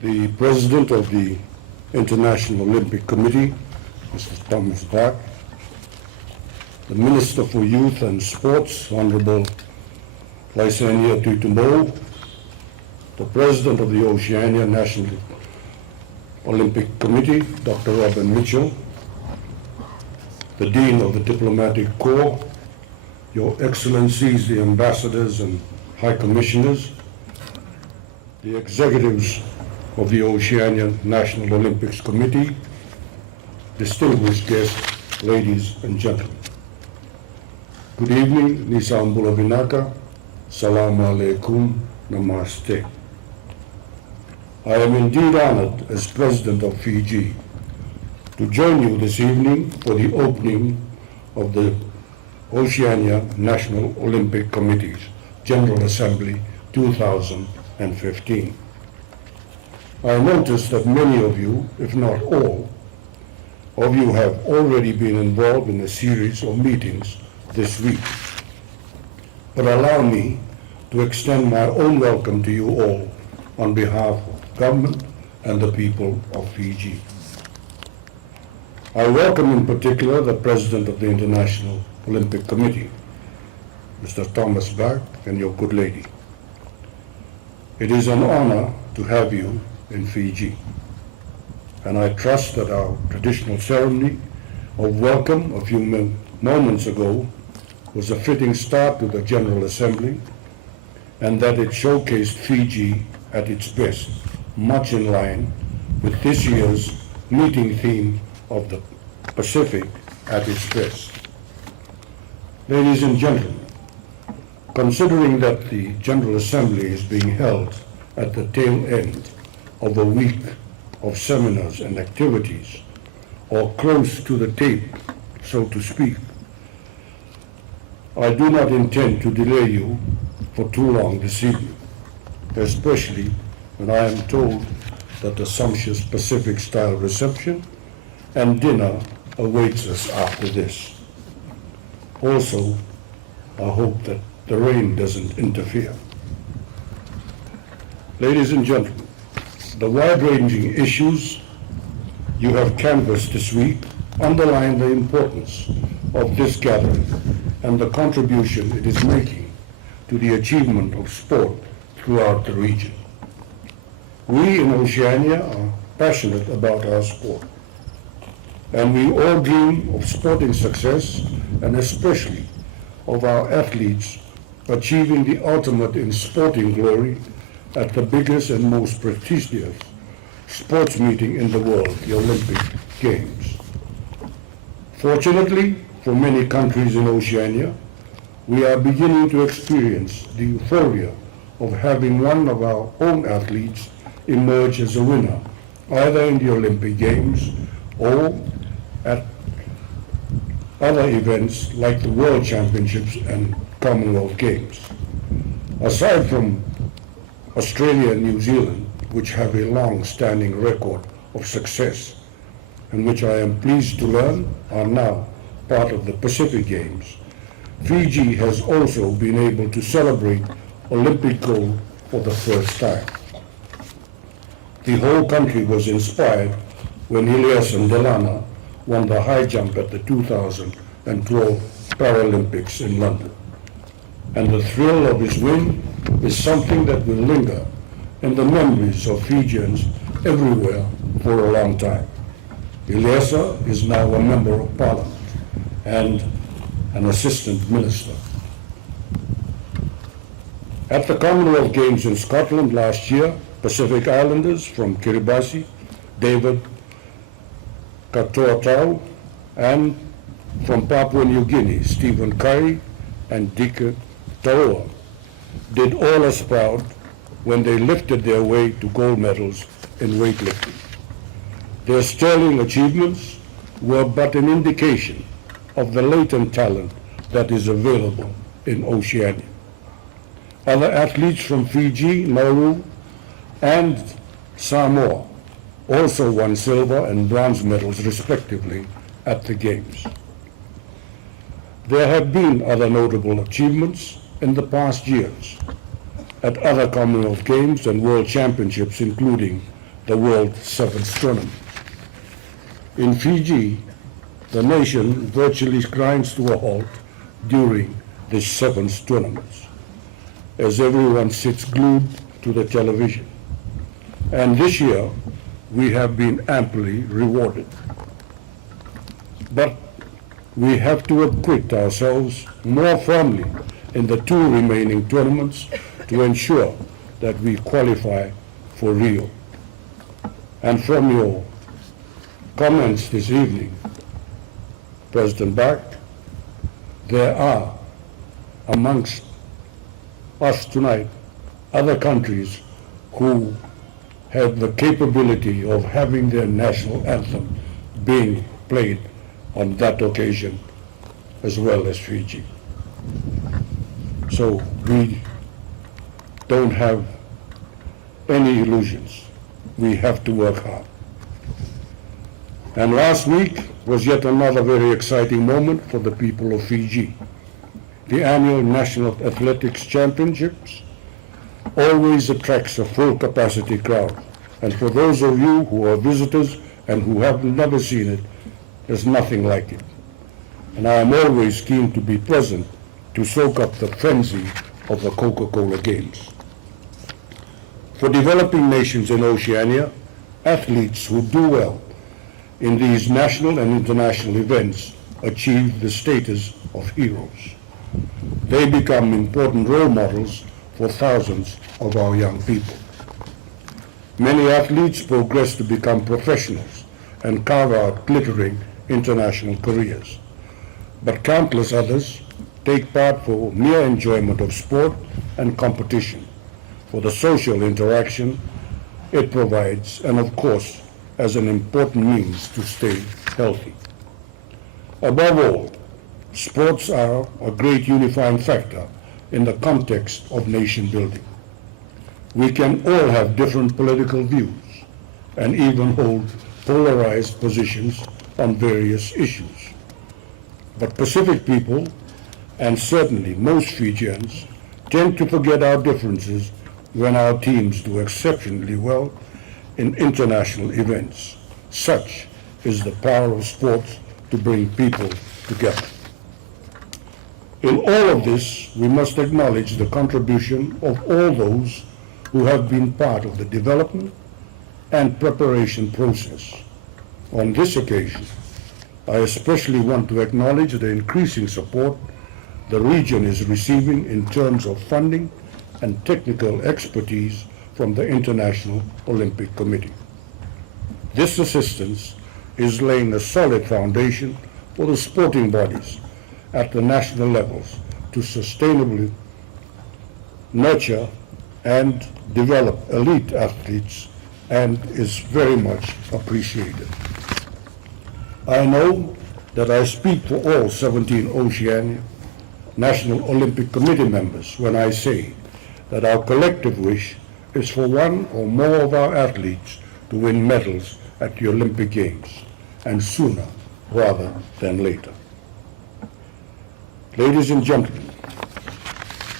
the President of the International Olympic Committee, Mr. Thomas Bach, the Minister for Youth and Sports, Honorable Oceania, the President of the Oceania National Olympic Committee, Dr. Robin Mitchell, the Dean of the Diplomatic Corps, Your Excellencies, the Ambassadors and High Commissioners, the executives of the Oceania National Olympics Committee, distinguished guests, ladies and gentlemen. Good evening, Nisambula Vinaka, Salaam Alaikum, Namaste. I am indeed honored as President of Fiji to join you this evening for the opening of the Oceania National Olympic Committee's General Assembly 2015. I notice that many of you, if not all, of you have already been involved in a series of meetings this week. But allow me to extend my own welcome to you all on behalf of the government and the people of Fiji. I welcome in particular the President of the International Olympic Committee, Mr. Thomas Bach, and your good lady. It is an honor to have you in Fiji, and I trust that our traditional ceremony of welcome a few moments ago was a fitting start to the General Assembly, and that it showcased Fiji at its best, much in line with this year's meeting theme of the Pacific at its best. Ladies and gentlemen, considering that the General Assembly is being held at the tail end of a week of seminars and activities, or close to the tape, so to speak, I do not intend to delay you for too long this evening, especially when I am told that a sumptuous Pacific-style reception and dinner awaits us after this. Also, I hope that the rain doesn't interfere. Ladies and gentlemen, the wide-ranging issues you have canvassed this week underline the importance of this gathering and the contribution it is making to the achievement of sport throughout the region. We in Oceania are passionate about our sport, and we all dream of sporting success, and especially of our athletes achieving the ultimate in sporting glory at the biggest and most prestigious sports meeting in the world, the Olympic Games. Fortunately, for many countries in Oceania, we are beginning to experience the euphoria of having one of our own athletes emerge as a winner, either in the Olympic Games or at other events like the World Championships and Commonwealth Games. Aside from Australia and New Zealand, which have a long-standing record of success, and which I am pleased to learn are now part of the Pacific Games, Fiji has also been able to celebrate Olympic gold for the first time. The whole country was inspired when Elias and Delana won the high jump at the 2012 Paralympics in London. And the thrill of his win is something that will linger in the memories of Fijians everywhere for a long time. Eliasa is now a member of Parliament and an assistant minister. At the Commonwealth Games in Scotland last year, Pacific Islanders from Kiribati, David Katoatau, and from Papua New Guinea, Stephen Curry and Dika Taoa, did all us proud when they lifted their way to gold medals in weightlifting. Their sterling achievements were but an indication of the latent talent that is available in Oceania. Other athletes from Fiji, Nauru, and Samoa also won silver and bronze medals respectively at the Games. There have been other notable achievements in the past years at other Commonwealth Games and World Championships, including the World Sevens Tournament. In Fiji, the nation virtually grinds to a halt during the sevens tournaments, as everyone sits glued to the television. And this year, we have been amply rewarded. But we have to acquit ourselves more firmly in the two remaining tournaments to ensure that we qualify for Rio. And from your comments this evening, President Bark, there are amongst us tonight other countries who have the capability of having their national anthem being played on that occasion as well as Fiji. So we don't have any illusions. We have to work hard. And last week was yet another very exciting moment for the people of Fiji. The annual National Athletics Championships always attracts a full capacity crowd. And for those of you who are visitors and who have never seen it, there's nothing like it. And I am always keen to be present to soak up the frenzy of the Coca-Cola Games. For developing nations in Oceania, athletes who do well in these national and international events achieve the status of heroes. They become important role models for thousands of our young people. Many athletes progress to become professionals and carve out glittering international careers. But countless others take part for mere enjoyment of sport and competition, for the social interaction it provides, and of course, as an important means to stay healthy. Above all, sports are a great unifying factor in the context of nation building. We can all have different political views and even hold polarized positions on various issues. But Pacific people, and certainly most Fijians, tend to forget our differences when our teams do exceptionally well in international events. Such is the power of sports to bring people together. In all of this, we must acknowledge the contribution of all those who have been part of the development and preparation process. On this occasion, I especially want to acknowledge the increasing support the region is receiving in terms of funding and technical expertise from the International Olympic Committee. This assistance is laying a solid foundation for the sporting bodies at the national levels to sustainably nurture and develop elite athletes, and is very much appreciated. I know that I speak for all 17 Oceania National Olympic Committee members when I say that our collective wish is for one or more of our athletes to win medals at the Olympic Games, and sooner rather than later. Ladies and gentlemen,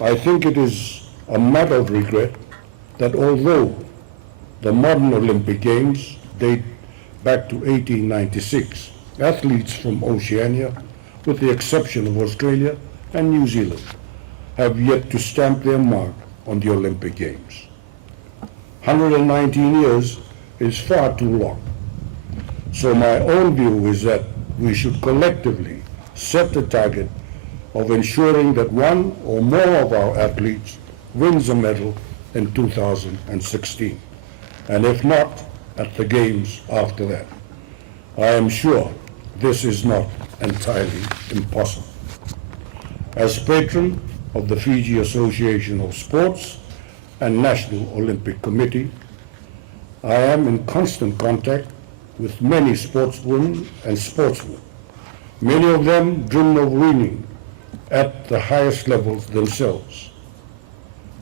I think it is a matter of regret that although the modern Olympic Games date back to 1896, athletes from Oceania, with the exception of Australia and New Zealand, have yet to stamp their mark on the Olympic Games. 119 years is far too long. So my own view is that we should collectively set the target of ensuring that one or more of our athletes wins a medal in 2016, and if not, at the Games after that. I am sure this is not entirely impossible. As patron of the Fiji Association of Sports and National Olympic Committee, I am in constant contact with many sportswomen and sportsmen. Many of them dream of winning at the highest levels themselves.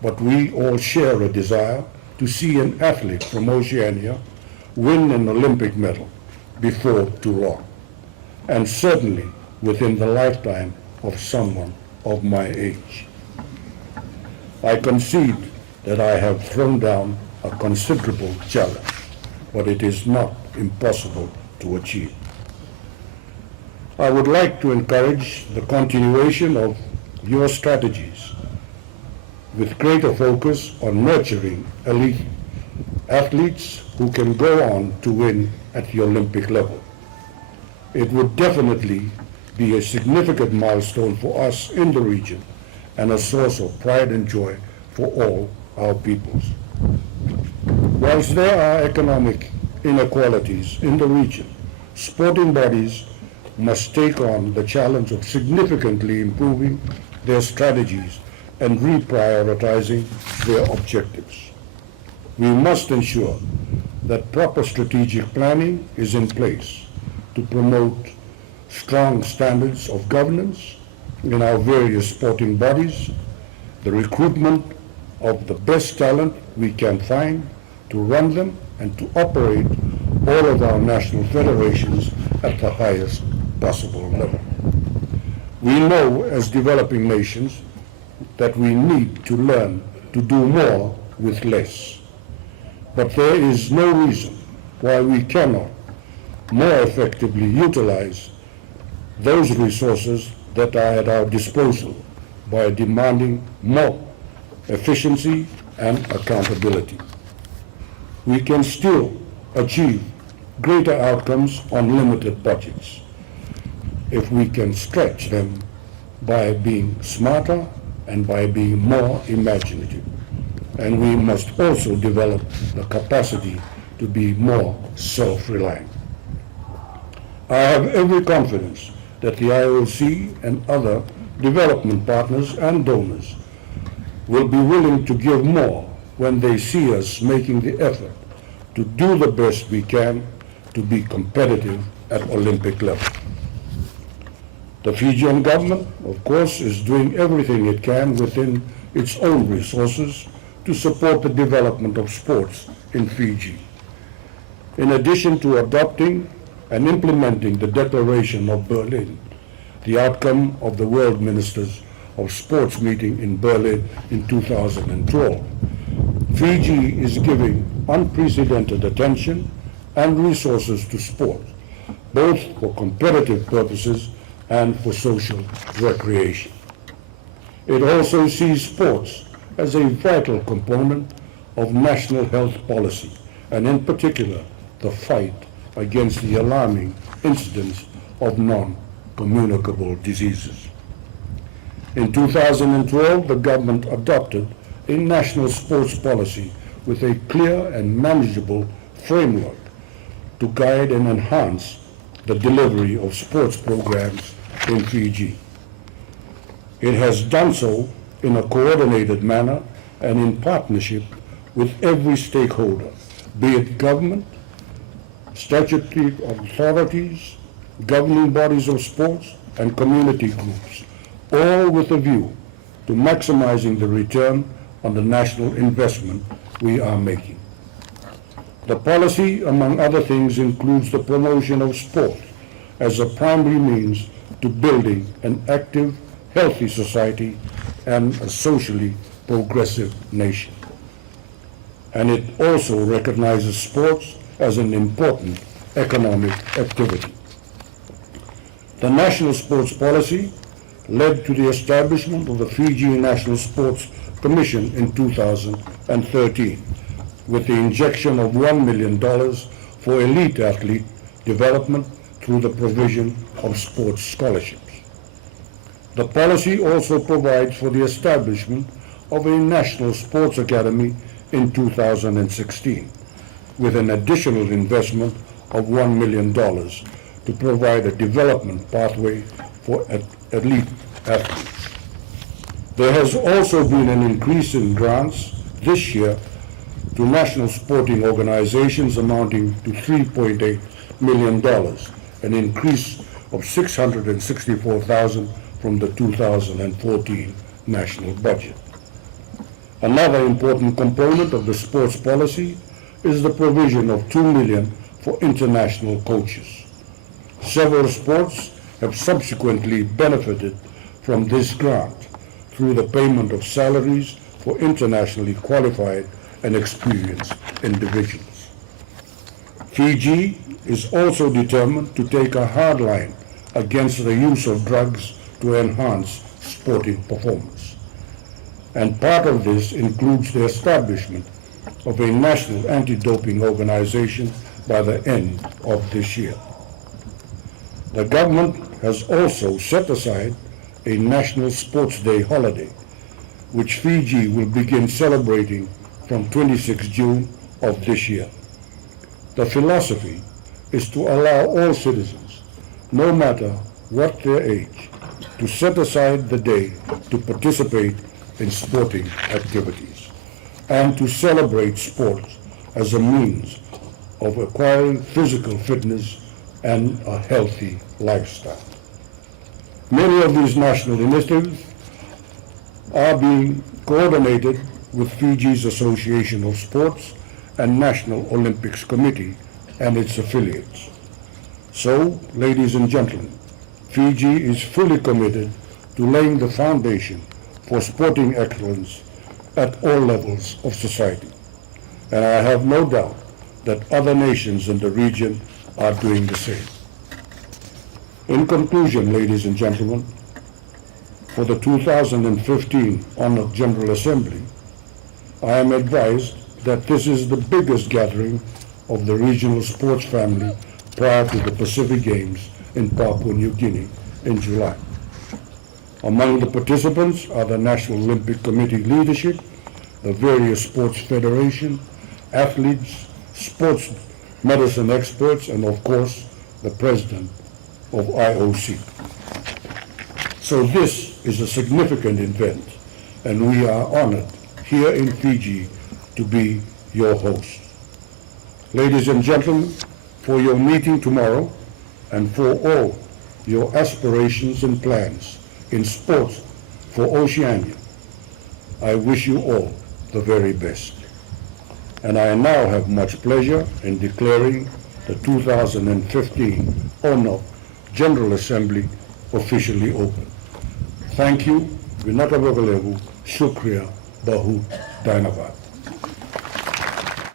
But we all share a desire to see an athlete from Oceania win an Olympic medal before too long, and certainly within the lifetime of someone of my age. I concede that I have thrown down a considerable challenge, but it is not impossible to achieve. I would like to encourage the continuation of your strategies with greater focus on nurturing elite athletes who can go on to win at the Olympic level. It would definitely be a significant milestone for us in the region and a source of pride and joy for all our peoples. Whilst there are economic inequalities in the region, sporting bodies must take on the challenge of significantly improving their strategies and reprioritizing their objectives. We must ensure that proper strategic planning is in place to promote strong standards of governance in our various sporting bodies, the recruitment of the best talent we can find to run them and to operate all of our national federations at the highest possible level. We know as developing nations that we need to learn to do more with less. But there is no reason why we cannot more effectively utilize those resources that are at our disposal by demanding more efficiency and accountability. We can still achieve greater outcomes on limited budgets if we can stretch them by being smarter and by being more imaginative. And we must also develop the capacity to be more self-reliant. I have every confidence that the IOC and other development partners and donors will be willing to give more when they see us making the effort to do the best we can to be competitive at Olympic level. The Fijian government, of course, is doing everything it can within its own resources to support the development of sports in Fiji. In addition to adopting and implementing the Declaration of Berlin, the outcome of the World Ministers of Sports meeting in Berlin in 2012, Fiji is giving unprecedented attention and resources to sport, both for competitive purposes and for social recreation. It also sees sports as a vital component of national health policy, and in particular, the fight against the alarming incidence of non-communicable diseases. In 2012, the government adopted a national sports policy with a clear and manageable framework to guide and enhance the delivery of sports programs in Fiji. It has done so in a coordinated manner and in partnership with every stakeholder, be it government, statutory authorities, governing bodies of sports, and community groups, all with a view to maximizing the return on the national investment we are making. The policy, among other things, includes the promotion of sport as a primary means to building an active, healthy society and a socially progressive nation. And it also recognizes sports as an important economic activity. The national sports policy led to the establishment of the Fiji National Sports Commission in 2013, with the injection of $1 million for elite athlete development through the provision of sports scholarships. The policy also provides for the establishment of a National Sports Academy in 2016, with an additional investment of $1 million to provide a development pathway for elite athletes. There has also been an increase in grants this year to national sporting organizations amounting to $3.8 million, an increase of $664,000 from the 2014 national budget. Another important component of the sports policy is the provision of $2 million for international coaches. Several sports have subsequently benefited from this grant through the payment of salaries for internationally qualified and experienced individuals. Fiji is also determined to take a hard line against the use of drugs to enhance sporting performance. And part of this includes the establishment of a national anti-doping organization by the end of this year. The government has also set aside a National Sports Day holiday, which Fiji will begin celebrating from 26 June of this year. The philosophy is to allow all citizens, no matter what their age, to set aside the day to participate in sporting activities and to celebrate sports as a means of acquiring physical fitness and a healthy lifestyle. Many of these national initiatives are being coordinated with Fiji's Association of Sports and National Olympics Committee and its affiliates. So, ladies and gentlemen, Fiji is fully committed to laying the foundation for sporting excellence at all levels of society. And I have no doubt that other nations in the region are doing the same. In conclusion, ladies and gentlemen, for the 2015 ONOC General Assembly, I am advised that this is the biggest gathering of the regional sports family prior to the Pacific Games in Papua New Guinea in July. Among the participants are the National Olympic Committee leadership, the various sports federations, athletes, sports medicine experts, and of course, the president of IOC. So this is a significant event, and we are honored here in Fiji to be your host. Ladies and gentlemen, for your meeting tomorrow and for all your aspirations and plans in sports for Oceania, I wish you all the very best. And I now have much pleasure in declaring the 2015 ONOC General Assembly officially open. Thank you. Vinaka Vogalevu. Shukriya. Bahut. Dynavad.